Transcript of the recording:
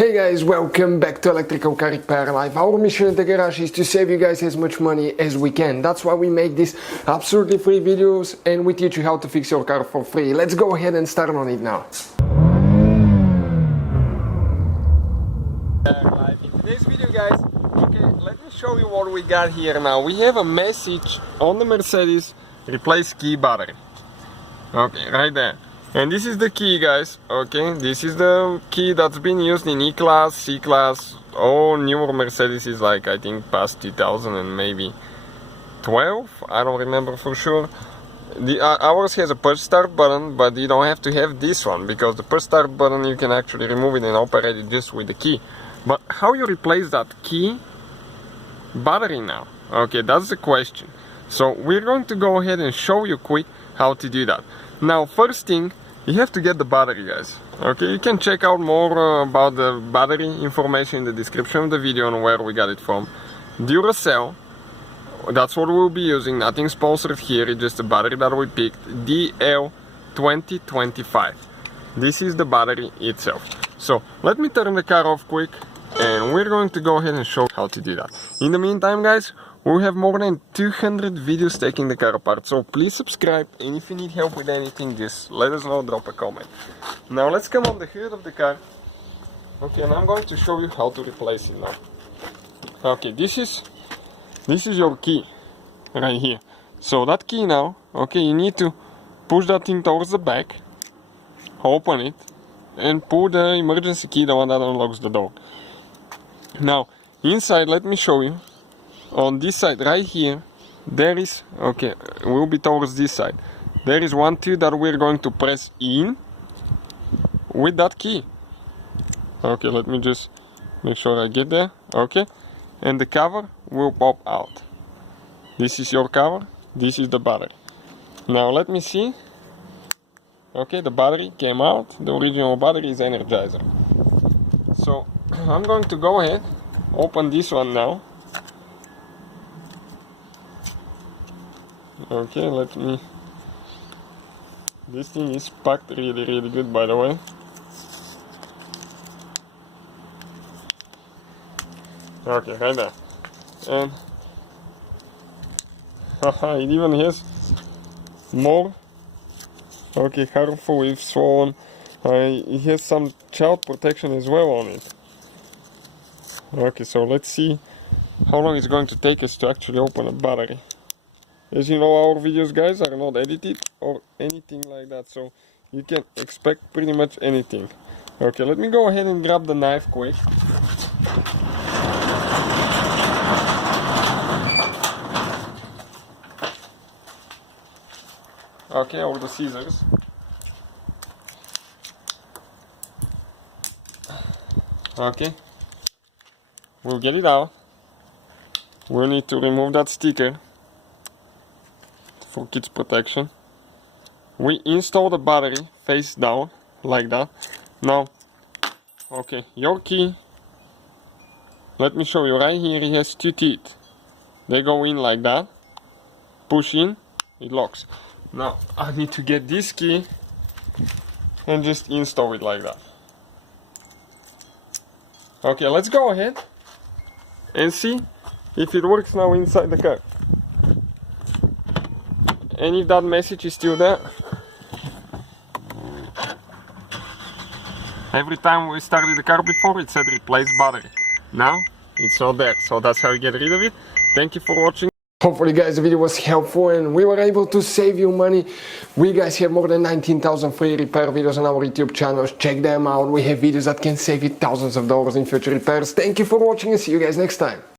Hey guys, welcome back to Electrical Car Repair Live. Our mission at the garage is to save you guys as much money as we can. That's why we make these absolutely free videos and we teach you how to fix your car for free. Let's go ahead and start on it now. In today's video guys, let me show you what we got here now. We have a message on the Mercedes, replace key battery. Okay, right there. And this is the key guys, okay, this is the key that's been used in E-Class, C-Class, all newer Mercedes is like I think past 2000 and maybe 12, I don't remember for sure. Ours has a push start button, but you don't have to have this one, because the push start button you can actually remove it and operate it just with the key. But how you replace that key battery now? Okay, that's the question. So we're going to go ahead and show you quick how to do that. Now first thing, you have to get the battery guys. Okay, you can check out more about the battery information in the description of the video and where we got it from. Duracell, that's what we'll be using, nothing sponsored here, it's just a battery that we picked, DL2025. This is the battery itself. So let me turn the car off quick and we're going to go ahead and show how to do that. In the meantime guys, we have more than 200 videos taking the car apart, so please subscribe, and if you need help with anything, just let us know, drop a comment. Now let's come on the hood of the car. Okay, and I'm going to show you how to replace it now. Okay, this is your key right here. So that key now, okay, you need to push that thing towards the back, open it, and pull the emergency key, the one that unlocks the door. Now inside, let me show you. On this side right here, there is, okay, we'll be towards this side. There is one tube that we're going to press in with that key. Okay, let me just make sure I get there. Okay, and the cover will pop out. This is your cover, this is the battery. Now let me see. Okay, the battery came out. The original battery is Energizer. So I'm going to go ahead, open this one now. Okay, let me, this thing is packed really good by the way. Okay, right there. And it even has more, okay, harmful if swollen. It has some child protection as well on it. Okay, so let's see how long it's going to take us to actually open a battery. As you know, our videos guys are not edited or anything like that, so you can expect pretty much anything. Okay, let me go ahead and grab the knife quick. Okay, or the scissors. Okay, we'll get it out. We'll need to remove that sticker for kids protection. We install the battery face down like that. Now, okay, your key, let me show you right here, it has two teeth. They go in like that, push in, it locks. Now I need to get this key and just install it like that. Okay, let's go ahead and see if it works now inside the car. And if that message is still there. Every time we started the car before, it said replace battery. Now it's not there, so that's how you get rid of it. Thank you for watching. Hopefully guys the video was helpful and we were able to save you money. We guys have more than 19,000 free repair videos on our YouTube channels. Check them out. We have videos that can save you thousands of dollars in future repairs. Thank you for watching and see you guys next time.